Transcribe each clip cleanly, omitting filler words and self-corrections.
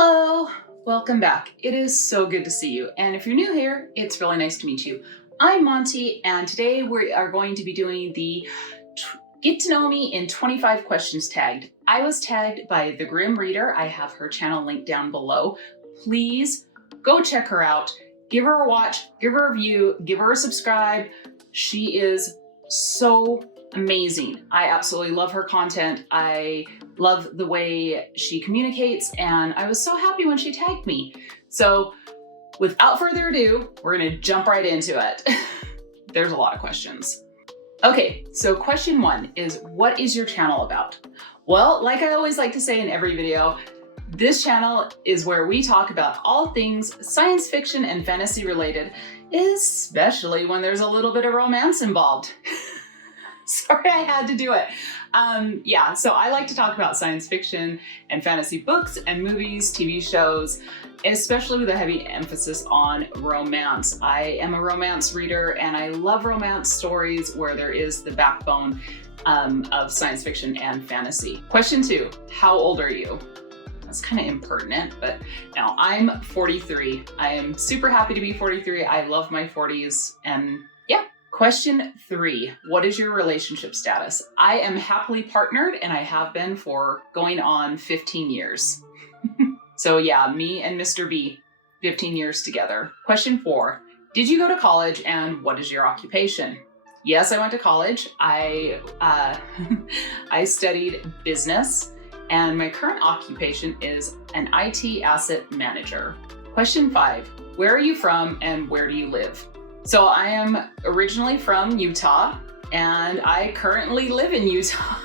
Hello, welcome back. It is so good to see you. And if you're new here, it's really nice to meet you. I'm Monty, and today we are going to be doing the Get to Know Me in 25 Questions tagged. I was tagged by The Grim Reader. I have her channel linked down below. Please go check her out. Give her a watch, give her a view, give her a subscribe. She is so amazing. I absolutely love her content. I love the way she communicates, and I was so happy when she tagged me. So without further ado, we're gonna jump right into it. There's a lot of questions. Okay, so question one is, what is your channel about? Well, like I always like to say in every video, this channel is where we talk about all things science fiction and fantasy related, especially when there's a little bit of romance involved. Sorry, I had to do it. Yeah, so I like to talk about science fiction and fantasy books and movies, TV shows, especially with a heavy emphasis on romance. I am a romance reader and I love romance stories where there is the backbone of science fiction and fantasy. Question two, how old are you? That's kind of impertinent, but no, I'm 43. I am super happy to be 43. I love my 40s, and yeah. Question three, what is your relationship status? I am happily partnered and I have been for going on 15 years. So yeah, me and Mr. B, 15 years together. Question four, did you go to college and what is your occupation? Yes, I went to college. I studied business and my current occupation is an IT asset manager. Question five, where are you from and where do you live? So I am originally from Utah and I currently live in Utah.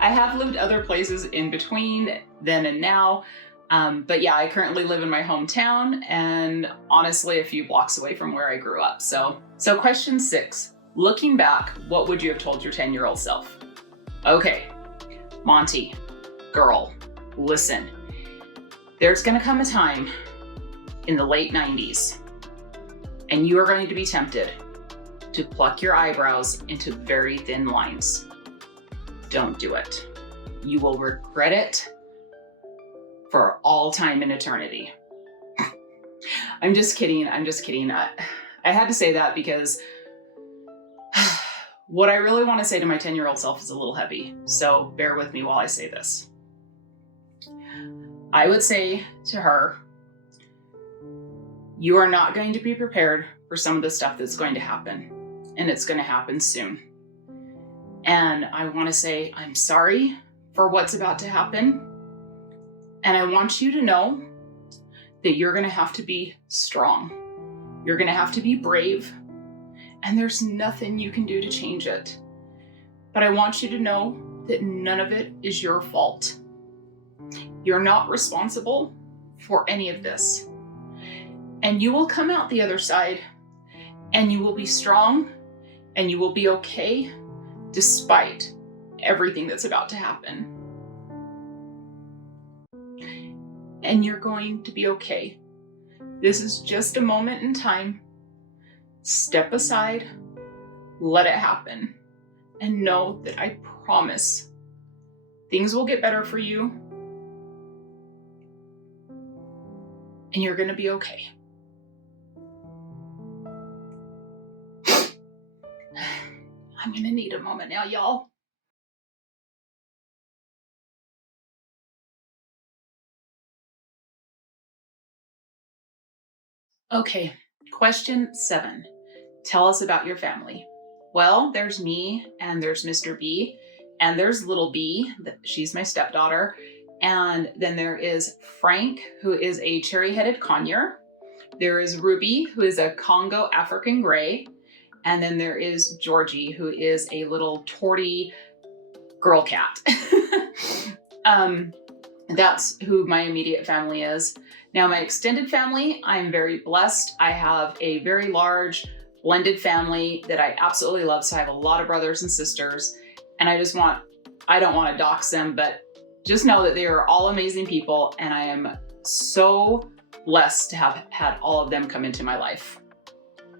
I have lived other places in between then and now. But yeah, I currently live in my hometown and honestly a few blocks away from where I grew up. So question six, looking back, what would you have told your 10-year-old self? Okay, Monty, girl, listen, there's gonna come a time in the late 90s and you are going to be tempted to pluck your eyebrows into very thin lines. Don't do it. You will regret it for all time and eternity. I'm just kidding. I had to say that because what I really want to say to my 10-year-old self is a little heavy. So bear with me while I say this. I would say to her, you are not going to be prepared for some of the stuff that's going to happen, and it's going to happen soon. And I want to say, I'm sorry for what's about to happen. And I want you to know that you're going to have to be strong. You're going to have to be brave, and there's nothing you can do to change it. But I want you to know that none of it is your fault. You're not responsible for any of this. And you will come out the other side and you will be strong and you will be okay despite everything that's about to happen. And you're going to be okay. This is just a moment in time. Step aside, let it happen, and know that I promise things will get better for you and you're going to be okay. I'm gonna need a moment now, y'all. Okay, question seven. Tell us about your family. Well, there's me, and there's Mr. B, and there's little B, she's my stepdaughter, and then there is Frank, who is a cherry-headed conure. There is Ruby, who is a Congo African gray. And then there is Georgie, who is a little torty girl cat. That's who my immediate family is. Now, my extended family, I'm very blessed. I have a very large blended family that I absolutely love. So I have a lot of brothers and sisters. And I don't want to dox them, but just know that they are all amazing people. And I am so blessed to have had all of them come into my life.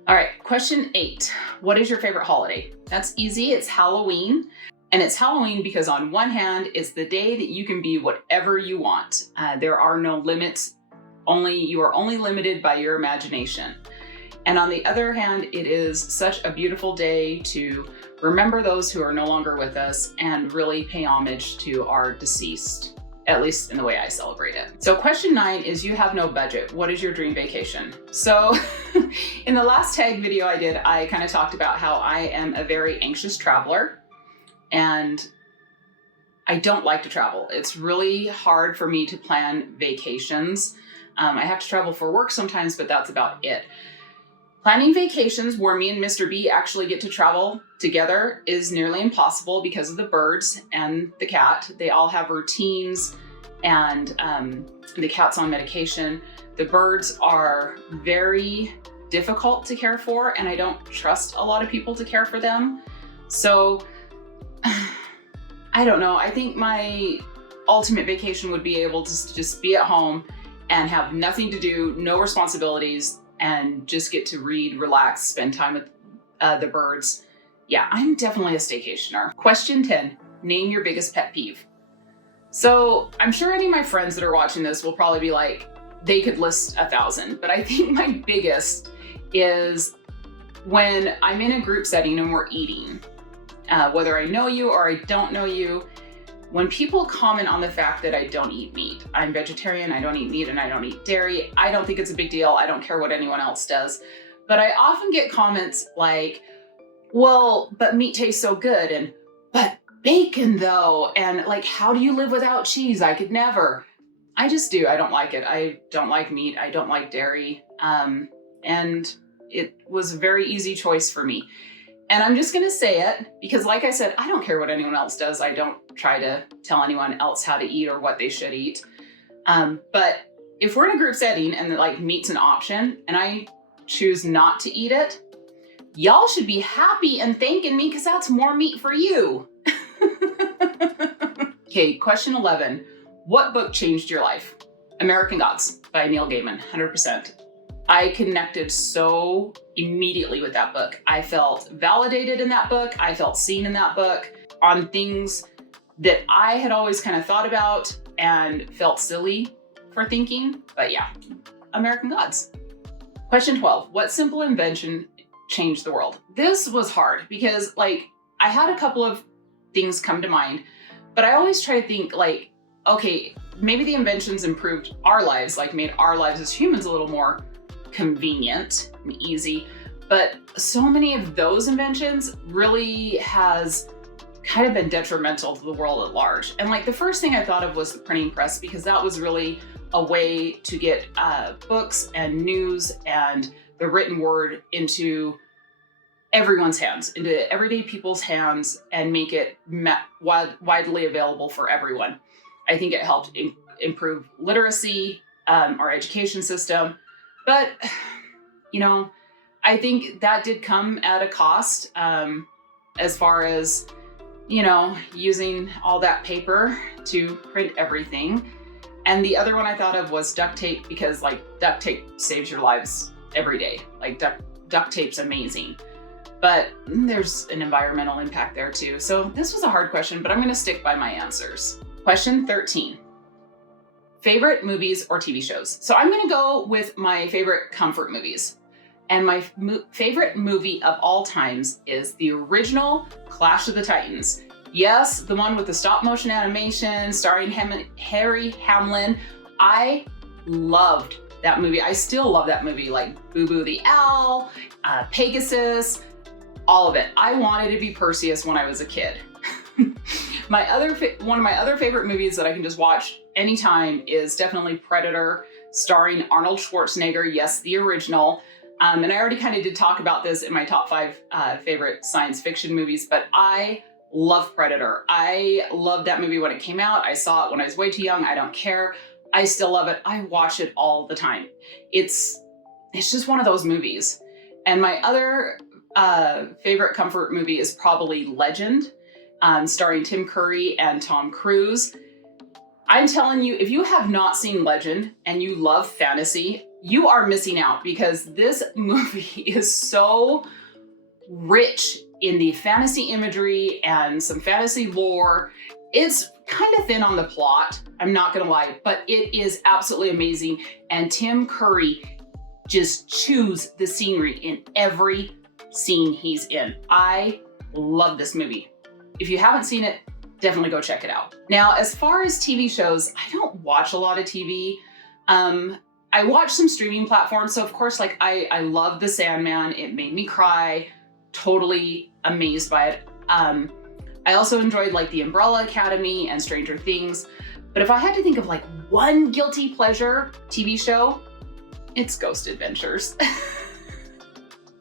All right, question 8. What is your favorite holiday? That's easy, it's Halloween. And it's Halloween because on one hand, it's the day that you can be whatever you want. There are no limits. You are only limited by your imagination. And on the other hand, it is such a beautiful day to remember those who are no longer with us and really pay homage to our deceased, at least in the way I celebrate it. So question 9 is, you have no budget. What is your dream vacation? So in the last tag video I did, I kind of talked about how I am a very anxious traveler. And I don't like to travel. It's really hard for me to plan vacations. I have to travel for work sometimes, but that's about it. Planning vacations where me and Mr. B actually get to travel together is nearly impossible because of the birds and the cat. They all have routines, and the cat's on medication. The birds are very difficult to care for, and I don't trust a lot of people to care for them. So I don't know. I think my ultimate vacation would be able to just be at home and have nothing to do, no responsibilities, and just get to read, relax, spend time with the birds. Yeah, I'm definitely a staycationer. Question 10, name your biggest pet peeve. So I'm sure any of my friends that are watching this will probably be like, they could list 1,000, but I think my biggest is when I'm in a group setting and we're eating. Whether I know you or I don't know you, when people comment on the fact that I don't eat meat, I'm vegetarian, I don't eat meat, and I don't eat dairy, I don't think it's a big deal. I don't care what anyone else does. But I often get comments like, well, but meat tastes so good, and but bacon though, and like, how do you live without cheese? I could never. I just do. I don't like it. I don't like meat. I don't like dairy. And it was a very easy choice for me. And I'm just gonna say it because, like I said, I don't care what anyone else does. I don't try to tell anyone else how to eat or what they should eat. But if we're in a group setting and like meat's an option and I choose not to eat it, y'all should be happy and thanking me because that's more meat for you. Okay, question 11. What book changed your life? American Gods by Neil Gaiman, 100%. I connected so immediately with that book. I felt validated in that book. I felt seen in that book on things that I had always kind of thought about and felt silly for thinking. But yeah, American Gods. Question 12, what simple invention changed the world? This was hard because like I had a couple of things come to mind, but I always try to think like, okay, maybe the inventions improved our lives, like made our lives as humans a little more convenient and easy, but so many of those inventions really has kind of been detrimental to the world at large. And like the first thing I thought of was the printing press, because that was really a way to get books and news and the written word into everyone's hands, into everyday people's hands, and make it widely available for everyone. I think it helped improve literacy, our education system. But, you know, I think that did come at a cost as far as, you know, using all that paper to print everything. And the other one I thought of was duct tape, because like duct tape saves your lives every day. Like duct tape's amazing. But there's an environmental impact there too. So this was a hard question, but I'm going to stick by my answers. Question 13. Favorite movies or TV shows. So I'm going to go with my favorite comfort movies. And my favorite movie of all times is the original Clash of the Titans. Yes, the one with the stop motion animation starring Harry Hamlin. I loved that movie. I still love that movie, like Boo Boo the Owl, Pegasus, all of it. I wanted to be Perseus when I was a kid. One of my other favorite movies that I can just watch anytime is definitely Predator, starring Arnold Schwarzenegger. Yes, the original. And I already kind of did talk about this in my top 5 favorite science fiction movies, but I love Predator. I loved that movie when it came out. I saw it when I was way too young. I don't care. I still love it. I watch it all the time. It's just one of those movies. And my other favorite comfort movie is probably Legend, starring Tim Curry and Tom Cruise. I'm telling you, if you have not seen Legend and you love fantasy, you are missing out, because this movie is so rich in the fantasy imagery and some fantasy lore. It's kind of thin on the plot, I'm not gonna lie, but it is absolutely amazing. And Tim Curry just chews the scenery in every scene he's in. I love this movie. If you haven't seen it, definitely go check it out. Now, as far as TV shows, I don't watch a lot of TV. I watch some streaming platforms. So of course, like I love The Sandman. It made me cry. Totally amazed by it. I also enjoyed like The Umbrella Academy and Stranger Things. But if I had to think of like one guilty pleasure TV show, it's Ghost Adventures.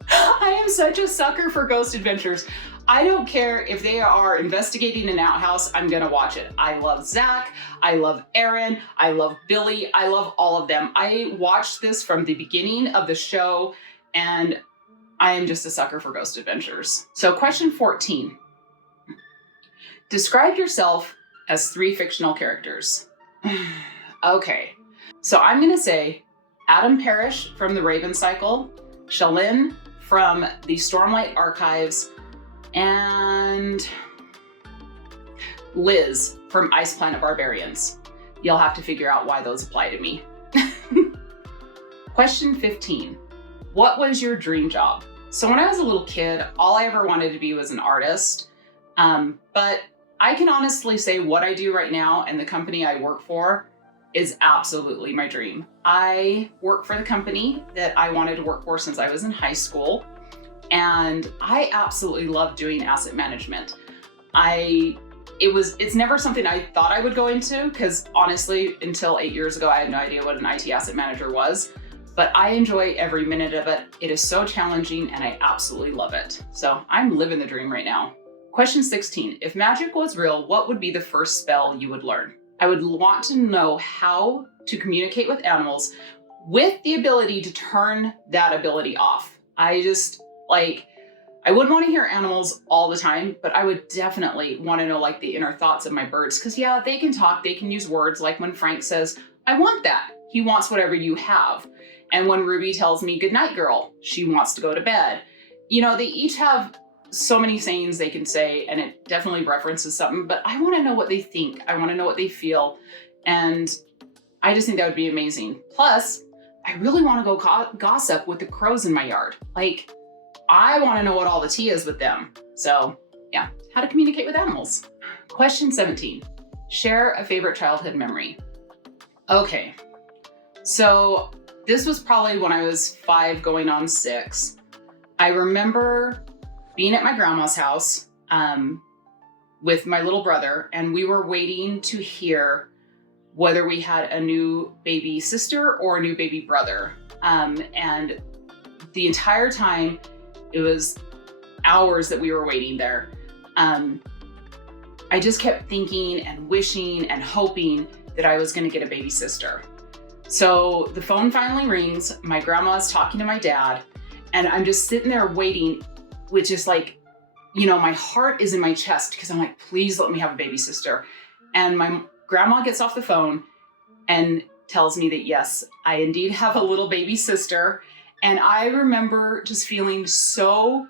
I am such a sucker for Ghost Adventures. I don't care if they are investigating an outhouse, I'm gonna watch it. I love Zach, I love Aaron, I love Billy, I love all of them. I watched this from the beginning of the show and I am just a sucker for Ghost Adventures. So question 14. Describe yourself as 3 fictional characters. Okay, so I'm gonna say Adam Parrish from The Raven Cycle, Shalyn from the Stormlight Archives, and Liz from Ice Planet Barbarians. You'll have to figure out why those apply to me. Question 15. What was your dream job? So when I was a little kid, all I ever wanted to be was an artist. But I can honestly say what I do right now and the company I work for is absolutely my dream. I work for the company that I wanted to work for since I was in high school. And I absolutely love doing asset management. It's never something I thought I would go into because honestly, until 8 years ago, I had no idea what an IT asset manager was, but I enjoy every minute of it. It is so challenging and I absolutely love it. So I'm living the dream right now. Question 16, if magic was real, what would be the first spell you would learn? I would want to know how to communicate with animals with the ability to turn that ability off. I wouldn't want to hear animals all the time, but I would definitely want to know like the inner thoughts of my birds. Cause yeah, they can talk, they can use words. Like when Frank says, I want that. He wants whatever you have. And when Ruby tells me, good night, girl, she wants to go to bed. You know, they each have so many sayings they can say, and it definitely references something, but I want to know what they think. I want to know what they feel. And I just think that would be amazing. Plus, I really want to go gossip with the crows in my yard. Like, I want to know what all the tea is with them. So yeah, how to communicate with animals. Question 17, share a favorite childhood memory. Okay, so this was probably when I was 5 going on 6. I remember being at my grandma's house with my little brother, and we were waiting to hear whether we had a new baby sister or a new baby brother. And the entire time, it was hours that we were waiting there. I just kept thinking and wishing and hoping that I was gonna get a baby sister. So the phone finally rings, my grandma's talking to my dad, and I'm just sitting there waiting, which is like, you know, my heart is in my chest because I'm like, please let me have a baby sister. And my grandma gets off the phone and tells me that yes, I indeed have a little baby sister. And I remember just feeling so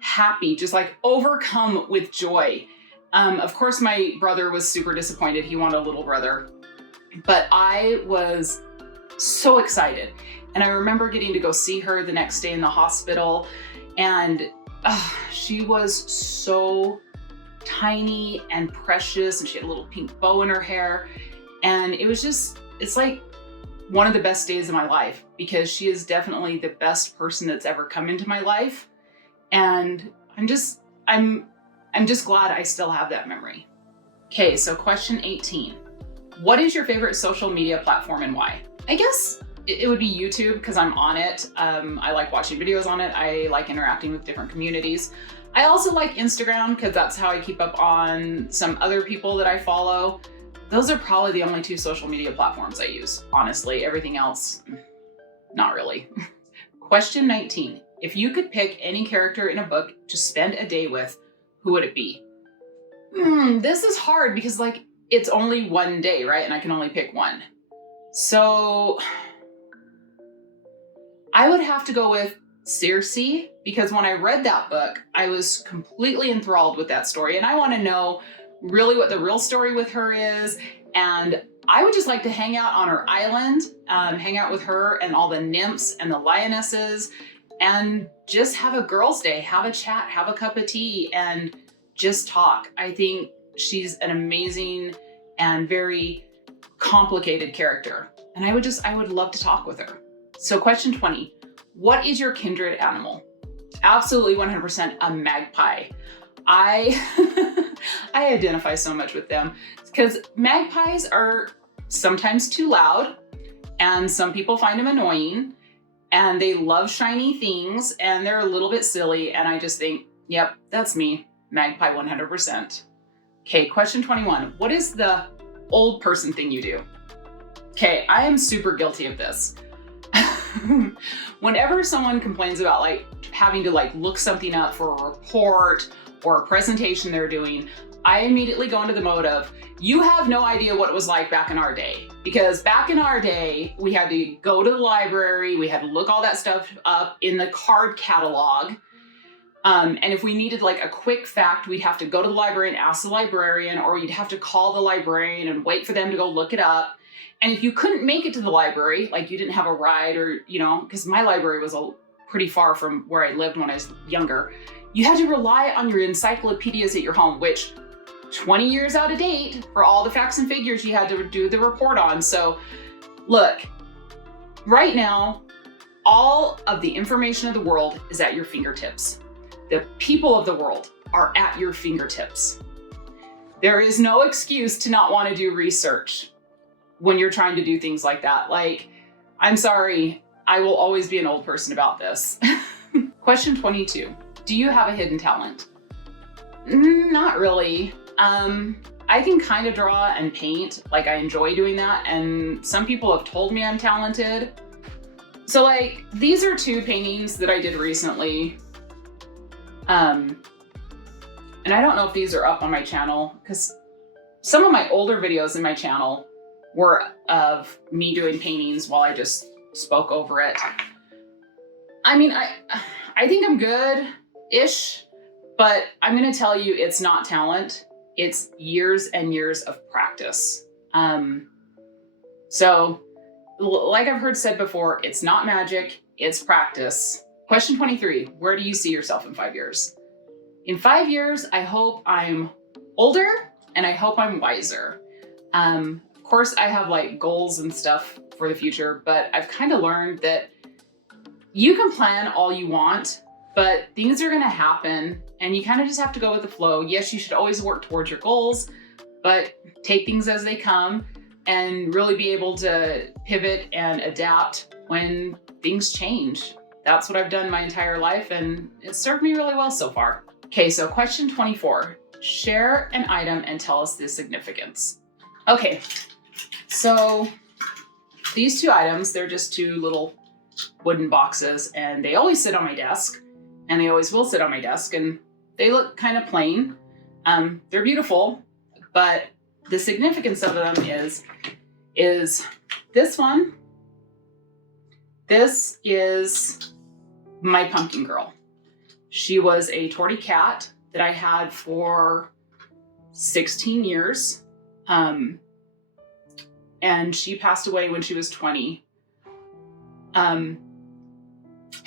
happy, just like overcome with joy. Of course, my brother was super disappointed. He wanted a little brother, but I was so excited. And I remember getting to go see her the next day in the hospital. And she was so tiny and precious. And she had a little pink bow in her hair. And it was just, it's like one of the best days of my life because she is definitely the best person that's ever come into my life. And I'm just glad I still have that memory. Okay, so question 18. What is your favorite social media platform and why? I guess it would be YouTube because I'm on it. I like watching videos on it. I like interacting with different communities. I also like Instagram because that's how I keep up on some other people that I follow. Those are probably the only 2 social media platforms I use. Honestly, everything else, not really. Question 19. If you could pick any character in a book to spend a day with, who would it be? This is hard because like it's only one day, right? And I can only pick one. So I would have to go with Circe, because when I read that book, I was completely enthralled with that story. And I want to know really what the real story with her is. And I would just like to hang out on her island, hang out with her and all the nymphs and the lionesses, and just have a girls' day, have a chat, have a cup of tea, and just talk. I think she's an amazing and very complicated character. And I would love to talk with her. So question 20, what is your kindred animal? Absolutely 100% a magpie. I I identify so much with them because magpies are sometimes too loud and some people find them annoying and they love shiny things and they're a little bit silly. And I just think, yep, that's me, magpie 100%. Okay, question 21. What is the old person thing you do? Okay, I am super guilty of this. Whenever someone complains about like having to like look something up for a report or a presentation they're doing, I immediately go into the mode of, you have no idea what it was like back in our day. Because back in our day, we had to go to the library, we had to look all that stuff up in the card catalog. And if we needed like a quick fact, we'd have to go to the library and ask the librarian, or you'd have to call the librarian and wait for them to go look it up. And if you couldn't make it to the library, like you didn't have a ride or, because my library was pretty far from where I lived when I was younger, you had to rely on your encyclopedias at your home, which 20 years out of date for all the facts and figures you had to do the report on. So look, right now, all of the information of the world is at your fingertips. The people of the world are at your fingertips. There is no excuse to not want to do research when you're trying to do things like that. Like, I'm sorry, I will always be an old person about this. Question 22. Do you have a hidden talent? Not really. I can kind of draw and paint. Like, I enjoy doing that. And some people have told me I'm talented. So like, these are two paintings that I did recently. And I don't know if these are up on my channel because some of my older videos in my channel were of me doing paintings while I just spoke over it. I mean, I think I'm good-ish, but I'm gonna tell you it's not talent. It's years and years of practice. So like I've heard said before, it's not magic, it's practice. Question 23, where do you see yourself in 5 years? In 5 years, I hope I'm older and I hope I'm wiser. Of course, I have like goals and stuff for the future, but I've kind of learned that you can plan all you want, but things are gonna happen and you kind of just have to go with the flow. Yes, you should always work towards your goals, but take things as they come and really be able to pivot and adapt when things change. That's what I've done my entire life and it's served me really well so far. Okay, so question 24, share an item and tell us the significance. Okay, so these two items, they're just two little wooden boxes and they always sit on my desk and they always will sit on my desk and they look kind of plain. They're beautiful, but the significance of them is this one. This is my pumpkin girl. She was a tortie cat that I had for 16 years. And she passed away when she was 20.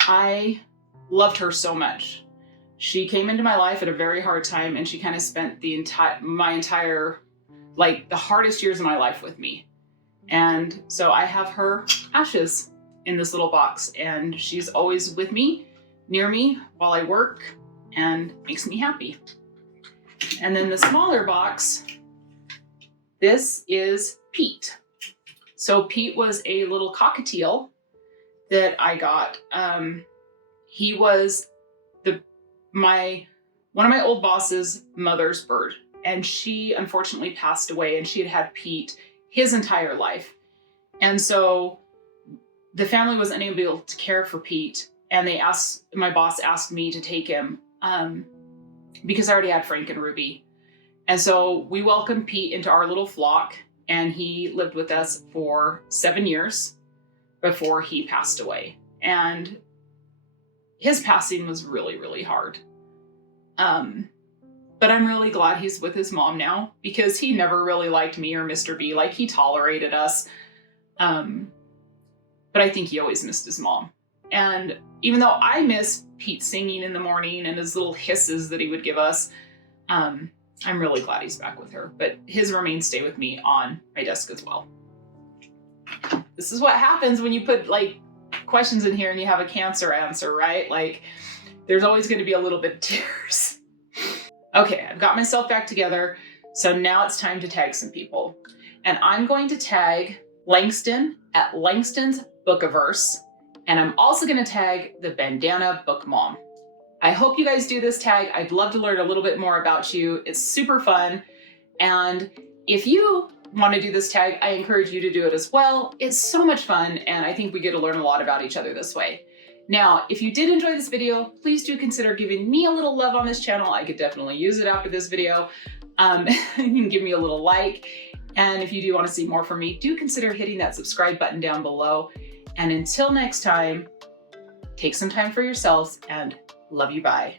I loved her so much. She came into my life at a very hard time and she kind of spent my entire, like the hardest years of my life with me. And so I have her ashes in this little box and she's always with me, near me while I work and makes me happy. And then the smaller box, this is Pete. So Pete was a little cockatiel that I got. He was one of my old boss's mother's bird, and she unfortunately passed away, and she had Pete his entire life. And so the family was unable to care for Pete, and my boss asked me to take him because I already had Frank and Ruby. And so we welcomed Pete into our little flock, and he lived with us for 7 years before he passed away. And his passing was really, really hard. But I'm really glad he's with his mom now, because he never really liked me or Mr. B. Like, he tolerated us. But I think he always missed his mom. And even though I miss Pete singing in the morning and his little hisses that he would give us, I'm really glad he's back with her. But his remains stay with me on my desk as well. This is what happens when you put like questions in here and you have a cancer answer, right? Like, there's always going to be a little bit of tears. Okay, I've got myself back together. So now it's time to tag some people. And I'm going to tag Langston at Langston's Bookiverse. And I'm also going to tag the Bandana Book Mom. I hope you guys do this tag. I'd love to learn a little bit more about you. It's super fun. And if you want to do this tag, I encourage you to do it as well. It's so much fun, and I think we get to learn a lot about each other this way. Now, if you did enjoy this video, please do consider giving me a little love on this channel. I could definitely use it after this video. You can give me a little like. And if you do want to see more from me, do consider hitting that subscribe button down below. And until next time, take some time for yourselves, and love you, bye.